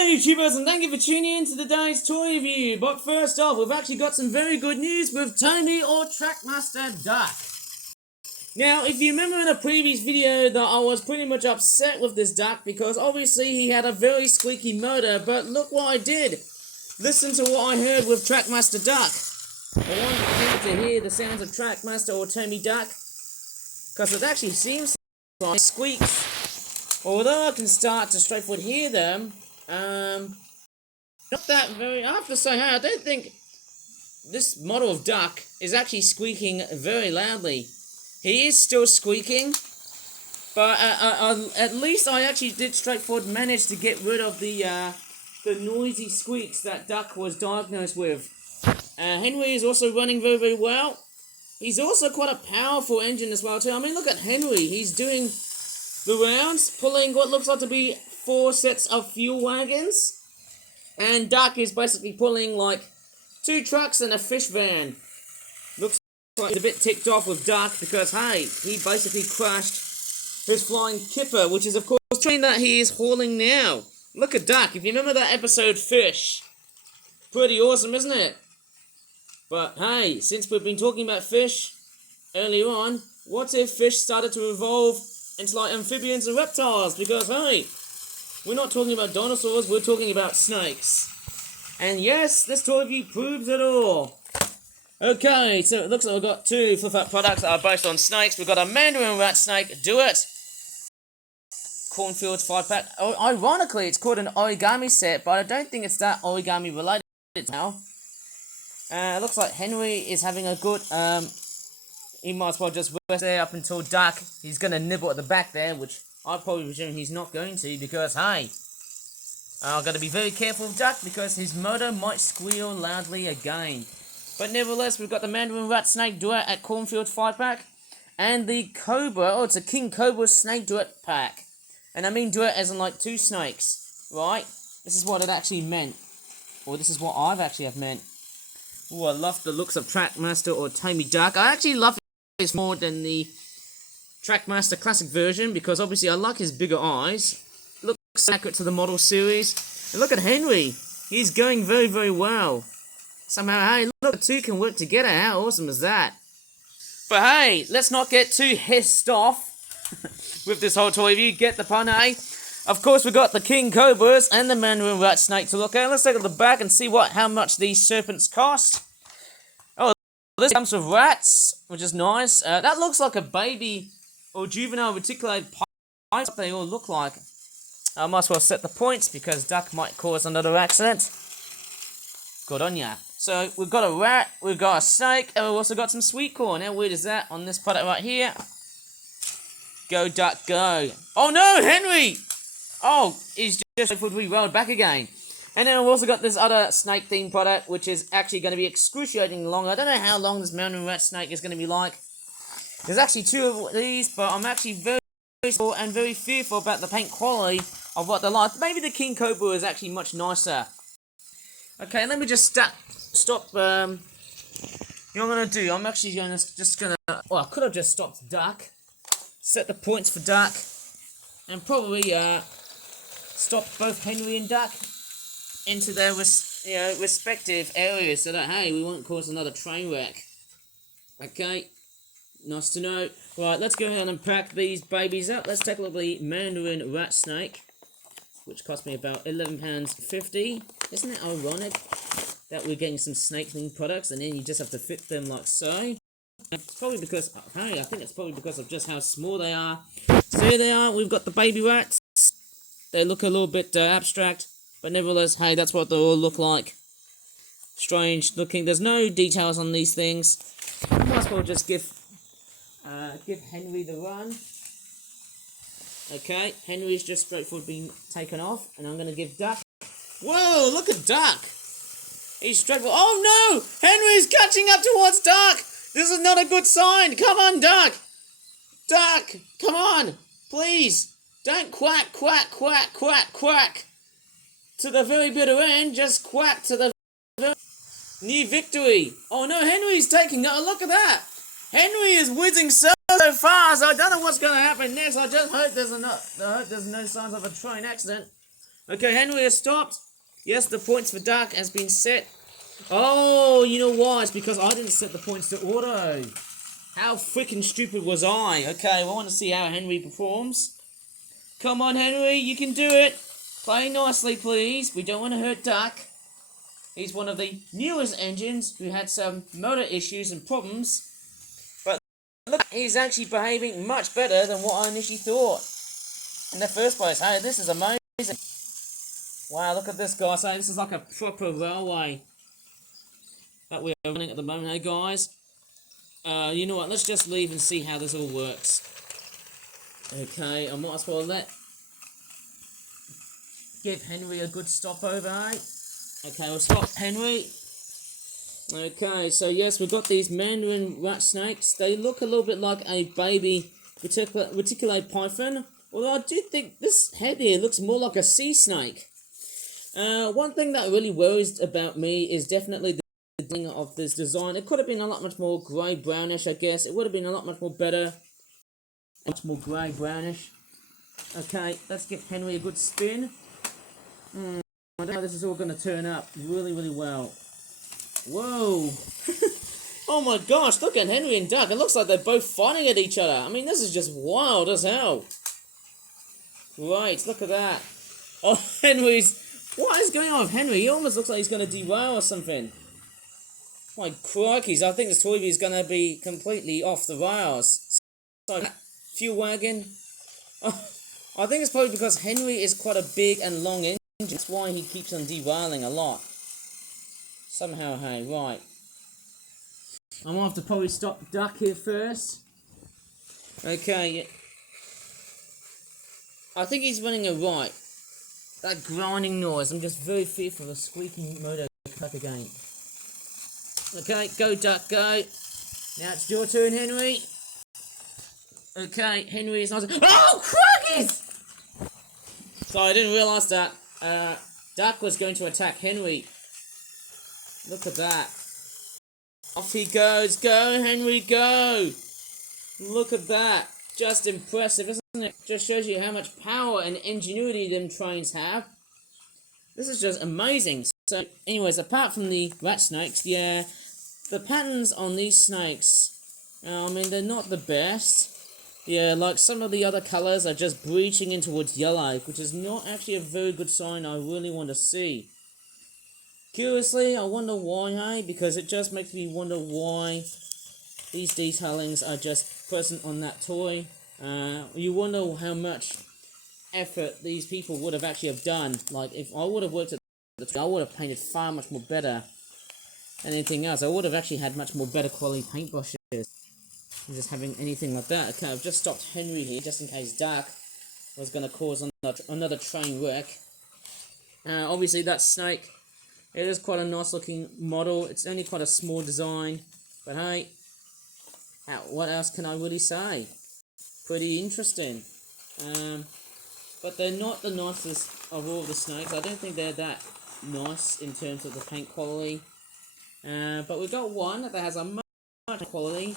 Hey YouTubers, and thank you for tuning in to today's toy review. But first off, we've actually got some very good news with Tony or Trackmaster Duck. Now, if you remember in a previous video that I was pretty much upset with this duck because obviously he had a very squeaky motor, but look what I did. Listen to what I heard with Trackmaster Duck. I want you to hear the sounds of Trackmaster or Tommy Duck, because it actually seems like squeaks. Although I can start to straightforward hear them, not that very, I have to say, hey, I don't think this model of duck is actually squeaking very loudly. He is still squeaking, but at least I actually did straightforward manage to get rid of the noisy squeaks that duck was diagnosed with. Henry is also running very, very well. He's also quite a powerful engine as well too. I mean, look at Henry. He's doing the rounds, pulling what looks like to be 4 sets of fuel wagons. And Duck is basically pulling like 2 trucks and a fish van. Looks like he's a bit ticked off with Duck because, hey, he basically crashed his flying kipper, which is of course the train that he is hauling now. Look at Duck. If you remember that episode Fish, pretty awesome, isn't it? But hey, since we've been talking about fish earlier on, what if fish started to evolve into like amphibians and reptiles? Because hey, we're not talking about dinosaurs, we're talking about snakes. And yes, this toy review proves it all. Okay, so it looks like we've got 2 flip-up products that are based on snakes. We've got a Mandarin rat snake, Duette, Cornfield 5-pack. Ironically, it's called an Origami set, but I don't think it's that Origami related now. It looks like Henry is having a good, he might as well just rest there up until Duck. He's going to nibble at the back there, which I probably presume he's not going to, because, hey, I've got to be very careful with Duck, because his motor might squeal loudly again. But nevertheless, we've got the Mandarin Rat Snake Duette at Cornfield 5-pack, and the Cobra, it's a King Cobra Snake Duette pack. And I mean Duette as in like 2 snakes, right? This is what it actually meant. Or this is what I've actually have meant. Oh, I love the looks of Trackmaster or Tommy Duck. I actually love this more than the Trackmaster Classic version, because obviously I like his bigger eyes. Looks accurate to the model series. And look at Henry. He's going very, very well. Somehow, hey, look, the 2 can work together. How awesome is that? But hey, let's not get too hissed off with this whole toy review. Get the pun, eh? Of course, we've got the King Cobras and the Mandarin Rat Snake to look at. Let's take a look at the back and see how much these serpents cost. Oh, this comes with rats, which is nice. That looks like a baby or juvenile reticulated pipe. They all look like. I might as well set the points because Duck might cause another accident. Good on ya. So we've got a rat, we've got a snake, and we've also got some sweet corn. How weird is that on this product right here? Go Duck, go! Oh no, Henry! Oh, he's just re-rolled back again. And then we've also got this other snake-themed product, which is actually going to be excruciatingly long. I don't know how long this Mandarin Rat Snake is going to be like. There's actually 2 of these, but I'm actually very and very fearful about the paint quality of what they're like. Maybe the King Cobra is actually much nicer. Okay, let me just stop. You know what I'm going to do? I'm actually going to well, I could have just stopped Duck, set the points for Duck, and probably stop both Henry and Duck into their respective areas so that, hey, we won't cause another train wreck. Okay, nice to know. Right, let's go ahead and pack these babies up. Let's take a look at the Mandarin Rat Snake, which cost me about £11.50. Isn't it ironic that we're getting some snake-themed products and then you just have to fit them like so? It's probably because, hey, I think it's probably because of just how small they are. So here they are, we've got the baby rats. They look a little bit abstract, but nevertheless, hey, that's what they all look like. Strange looking. There's no details on these things. I might as well just give Henry the run. Okay, Henry's just straightforward being taken off, and I'm going to give Duck. Whoa, look at Duck. He's straightforward. Oh no, Henry's catching up towards Duck. This is not a good sign. Come on, Duck. Duck, come on, please. Don't quack, quack, quack, quack, quack to the very bitter end. Just quack to the very near victory. Oh no, Henry's taking. Oh, look at that. Henry is whizzing so fast. I don't know what's going to happen next. I just hope there's no signs of a train accident. Okay, Henry has stopped. Yes, the points for Duck has been set. Oh, you know why? It's because I didn't set the points to auto. How freaking stupid was I? Okay, well, I want to see how Henry performs. Come on, Henry, you can do it. Play nicely, please. We don't want to hurt Duck. He's one of the newest engines who had some motor issues and problems. But look, he's actually behaving much better than what I initially thought. In the first place, hey, this is amazing. Wow, look at this, guys. Hey, this is like a proper railway that we're running at the moment, hey, guys. You know what, let's just leave and see how this all works. Okay, I might as well give Henry a good stopover, eh? Okay, we'll stop Henry. Okay, so yes, we've got these Mandarin rat snakes. They look a little bit like a baby reticulate python, although I do think this head here looks more like a sea snake. One thing that really worries about me is definitely the thing of this design. It could have been a lot much more grey brownish, I guess. It would have been a lot much more better. Much more grey brownish. Okay, let's give Henry a good spin. I don't know how this is all going to turn up really, really well. Whoa! Oh my gosh, look at Henry and Duck. It looks like they're both fighting at each other. I mean, this is just wild as hell. Right, look at that. Oh, Henry's... What is going on with Henry? He almost looks like he's going to derail or something. My crikeys, I think this Toy is going to be completely off the rails. So, fuel wagon. Oh, I think it's probably because Henry is quite a big and long engine. That's why he keeps on derailing a lot. Somehow, hey, right. I'm going to have to probably stop Duck here first. Okay. I think he's running a right. That grinding noise, I'm just very fearful of squeaking motor back again. Okay, go Duck, go. Now it's your turn, Henry. Okay, Henry is not... Oh, crikey! Sorry, I didn't realise that. Duck was going to attack Henry. Look at that. Off he goes. Go, Henry, go! Look at that. Just impressive, isn't it? Just shows you how much power and ingenuity them trains have. This is just amazing. So, anyways, apart from the rat snakes, yeah, the patterns on these snakes, I mean, they're not the best. Yeah, like some of the other colours are just breaching in towards yellow, which is not actually a very good sign I really want to see. Curiously, I wonder why, hey? Because it just makes me wonder why these detailings are just present on that toy. You wonder how much effort these people would have actually have done. Like, if I would have worked at the toy, I would have painted far much more better than anything else. I would have actually had much more better quality paintbrushes than just having anything like that. Okay, I've just stopped Henry here, just in case Duck was going to cause another train wreck. Obviously, that snake, it is quite a nice looking model. It's only quite a small design, but hey, what else can I really say? Pretty interesting. But they're not the nicest of all the snakes. I don't think they're that nice in terms of the paint quality. But we've got one that has a much quality.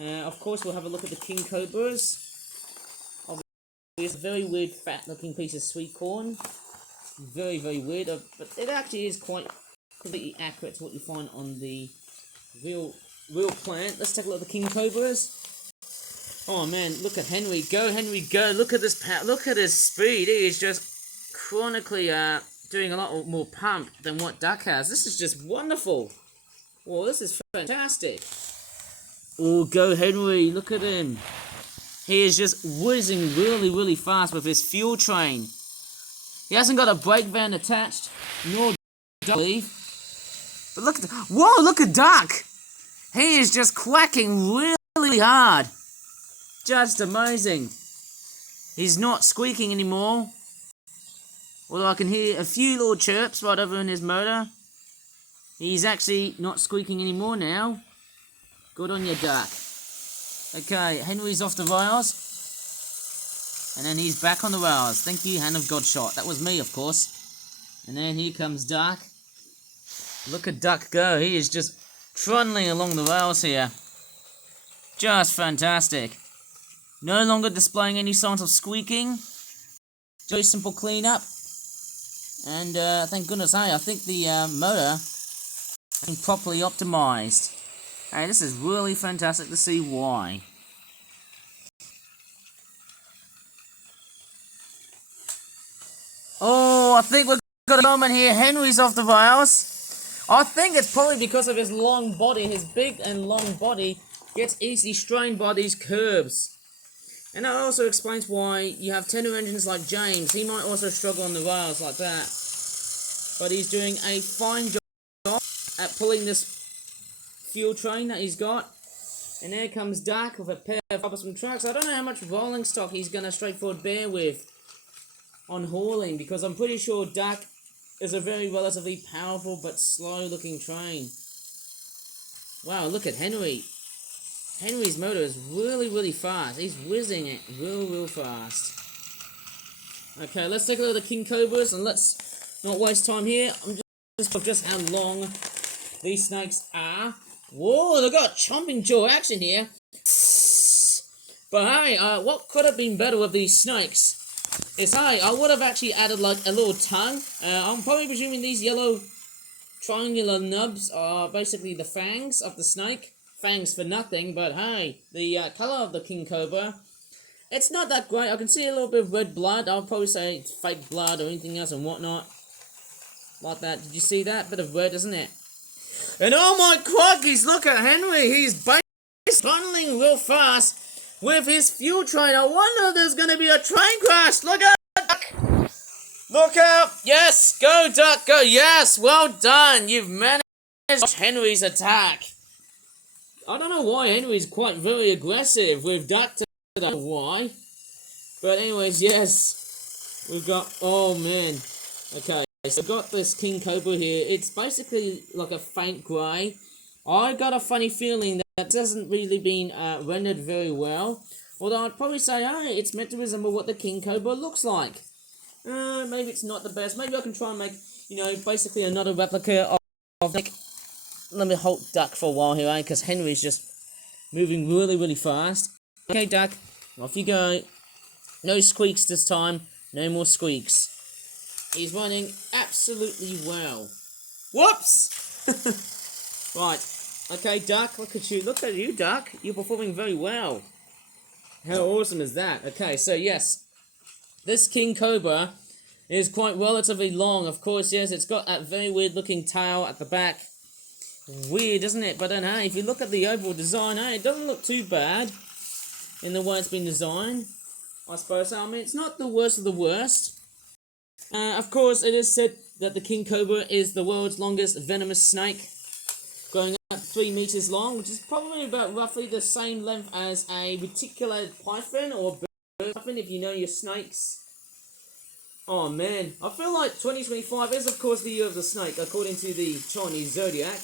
Of course, we'll have a look at the King Cobras. Obviously, it's a very weird, fat-looking piece of sweet corn. Very, very weird. But it actually is quite completely accurate to what you find on the real plant. Let's take a look at the King Cobras. Oh man, look at Henry. Go, Henry, go. Look at this look at his speed. He is just chronically doing a lot more pump than what Duck has. This is just wonderful. Whoa, this is fantastic. Oh, go Henry. Look at him. He is just whizzing really, really fast with his fuel train. He hasn't got a brake van attached, nor dolly. But look at whoa, look at Duck. He is just quacking really hard. Just amazing. He's not squeaking anymore. Although I can hear a few little chirps right over in his motor. He's actually not squeaking anymore now. Good on you, Duck. Okay, Henry's off the rails. And then he's back on the rails. Thank you, Hand of God Shot. That was me, of course. And then here comes Duck. Look at Duck go. He is just trundling along the rails here. Just fantastic. No longer displaying any signs of squeaking. Very simple cleanup. And thank goodness, hey, I think the motor has been properly optimized. Hey, this is really fantastic to see why. Oh, I think we've got a moment here. Henry's off the rails. I think it's probably because of his long body. His big and long body gets easily strained by these curbs. And that also explains why you have tender engines like James. He might also struggle on the rails like that. But he's doing a fine job at pulling this fuel train that he's got. And there comes Duck with a pair of troublesome trucks. I don't know how much rolling stock he's going to straightforward bear with on hauling, because I'm pretty sure Duck is a very relatively powerful but slow looking train. Wow, look at Henry. Henry's motor is really fast. He's whizzing it real fast. Okay, let's take a look at the King Cobras and let's not waste time here. I'm just how long these snakes are. Whoa, they've got chomping jaw action here. But hey, what could have been better with these snakes is, hey, I would have actually added like a little tongue. I'm probably presuming these yellow triangular nubs are basically the fangs of the snake. Fangs for nothing, but hey, the colour of the King Cobra, it's not that great. I can see a little bit of red blood. I'll probably say it's fake blood or anything else and whatnot. Like that. Did you see that? Bit of red, isn't it? And oh my crockies, look at Henry. He's tunneling real fast with his fuel train. I wonder if there's going to be a train crash. Look out, Duck. Look out. Yes, go, Duck, go. Yes, well done. You've managed Henry's attack. I don't know why Henry's quite very aggressive with Duck today. I don't know why. But anyways, yes. We've got... Oh, man. Okay, so we've got this King Cobra here. It's basically like a faint grey. I got a funny feeling that it hasn't really been rendered very well. Although I'd probably say, hey, it's meant to resemble what the King Cobra looks like. Maybe it's not the best. Maybe I can try and make, you know, basically another replica of like... Let me hold Duck for a while here, because Henry's just moving really fast. Okay, Duck, off you go. No squeaks this time. No more squeaks. He's running absolutely well. Whoops! Right. Okay, Duck, look at you. Look at you, Duck. You're performing very well. How awesome is that? Okay, so yes. This King Cobra is quite relatively long. Of course, yes, it's got that very weird looking tail at the back. Weird, isn't it? But then, hey, if you look at the overall design, hey, it doesn't look too bad in the way it's been designed, I suppose. I mean, it's not the worst of the worst. Of course, it is said that the King Cobra is the world's longest venomous snake, growing up 3 meters long, which is probably about roughly the same length as a reticulated python or bird python, if you know your snakes. Oh man, I feel like 2025 is, of course, the year of the snake, according to the Chinese zodiac.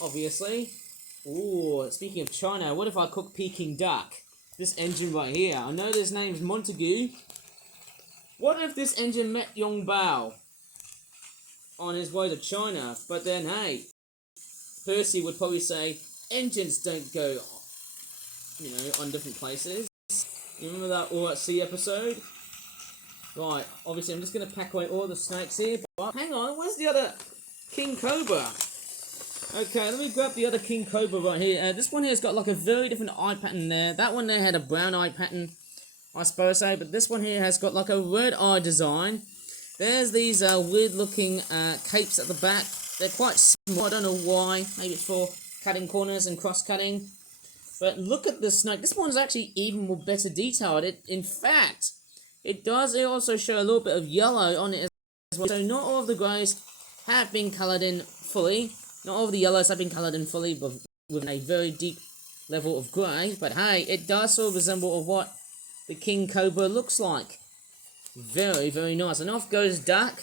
Obviously. Ooh, speaking of China, what if I cook Peking duck? This engine right here. I know this name's Montague. What if this engine met Yong Bao on his way to China? But then, hey, Percy would probably say, engines don't go, you know, on different places. You remember that All at Sea episode? Right, obviously I'm just going to pack away all the snakes here. But hang on, where's the other King Cobra? Okay, let me grab the other King Cobra right here. This one here has got like a very different eye pattern there. That one there had a brown eye pattern, I suppose so. But this one here has got like a red eye design. There's these weird looking capes at the back. They're quite small, I don't know why. Maybe it's for cutting corners and cross-cutting. But look at this snake. This one's actually even more better detailed. In fact, it does also show a little bit of yellow on it as well. So not all of the greys have been coloured in fully. Not all of the yellows have been coloured in fully, but with a very deep level of grey. But hey, it does sort of resemble of what the King Cobra looks like. Very, very nice. And off goes Duck.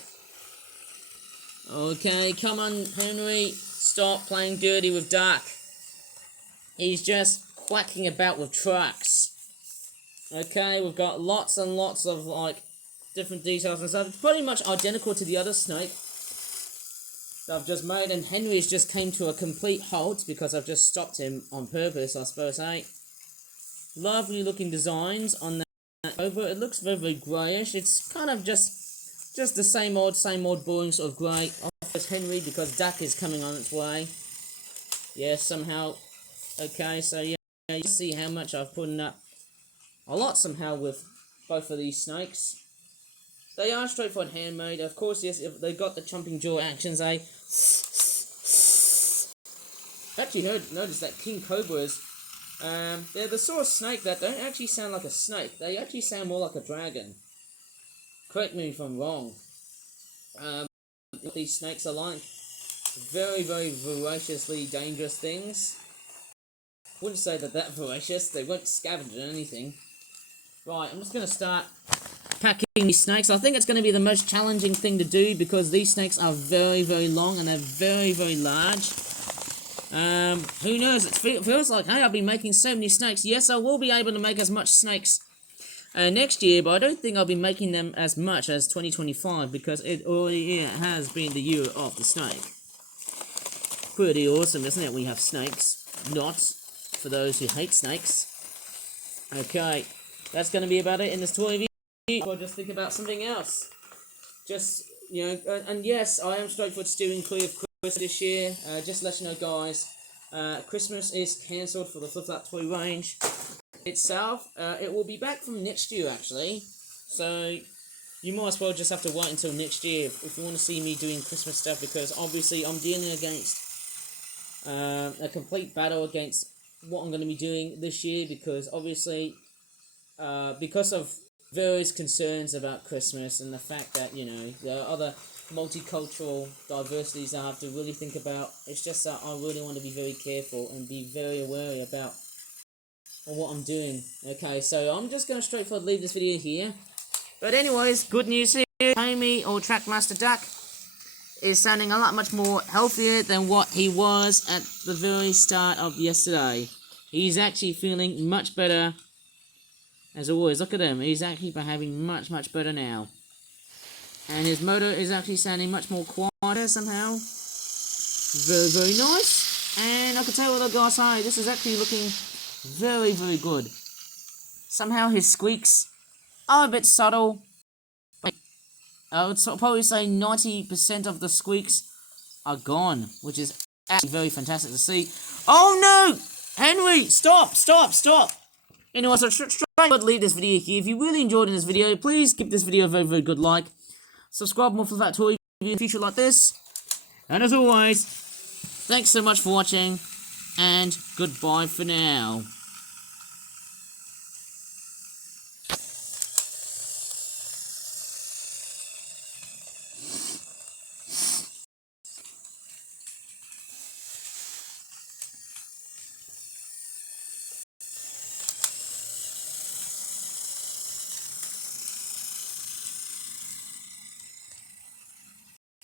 Okay, come on, Henry. Stop playing dirty with Duck. He's just quacking about with trucks. Okay, we've got lots and lots of, like, different details and stuff. It's pretty much identical to the other snake that I've just made, and Henry's just came to a complete halt because I've just stopped him on purpose, I suppose, eh? Lovely looking designs on that over. It looks very, very greyish. It's kind of just just the same old boring sort of grey. Office Henry because duck is coming on its way. Yeah, somehow. Okay, so yeah, you see how much I've put up. A lot somehow with both of these snakes. They are straightforward handmade. Of course, yes, if they got the chomping jaw actions, eh? Actually noticed that king cobras, they're the sort of snake that don't actually sound like a snake. They actually sound more like a dragon. Correct me if I'm wrong. What these snakes are like. Very, very voraciously dangerous things. Wouldn't say that voracious. They won't scavenge or anything. Right, I'm just going to start packing these snakes. I think it's going to be the most challenging thing to do because these snakes are very, very long and they're very, very large. Who knows? It feels like, hey, I'll be making so many snakes. Yes, I will be able to make as much snakes next year, but I don't think I'll be making them as much as 2025 because it already has been the year of the snake. Pretty awesome, isn't it? We have snakes. Not for those who hate snakes. Okay, that's going to be about it in this toy review. I'll just think about something else. Just, you know, and yes, I am straightforward steering clear of Christmas this year. Just to let you know, guys, Christmas is cancelled for the Flip That Toy range itself. It will be back from next year, actually. So, you might as well just have to wait until next year if you want to see me doing Christmas stuff, because obviously I'm dealing against a complete battle against what I'm going to be doing this year, because obviously because of various concerns about Christmas and the fact that, you know, there are other multicultural diversities I have to really think about. It's just that I really want to be very careful and be very wary about what I'm doing. Okay, so I'm just going to straightforward leave this video here. But anyways, good news here. Tommy, or Trackmaster Duck, is sounding a lot much more healthier than what he was at the very start of yesterday. He's actually feeling much better. As always, look at him. He's actually behaving much, much better now. And his motor is actually sounding much more quieter somehow. Very, very nice. And I can tell you what, guys, hey, this is actually looking very, very good. Somehow his squeaks are a bit subtle. I would probably say 90% of the squeaks are gone, which is actually very fantastic to see. Oh no! Henry, stop! Anyway, so try to leave this video here. If you really enjoyed this video, please give this video a very, very good like. Subscribe more for that toy in the future like this. And as always, thanks so much for watching, and goodbye for now.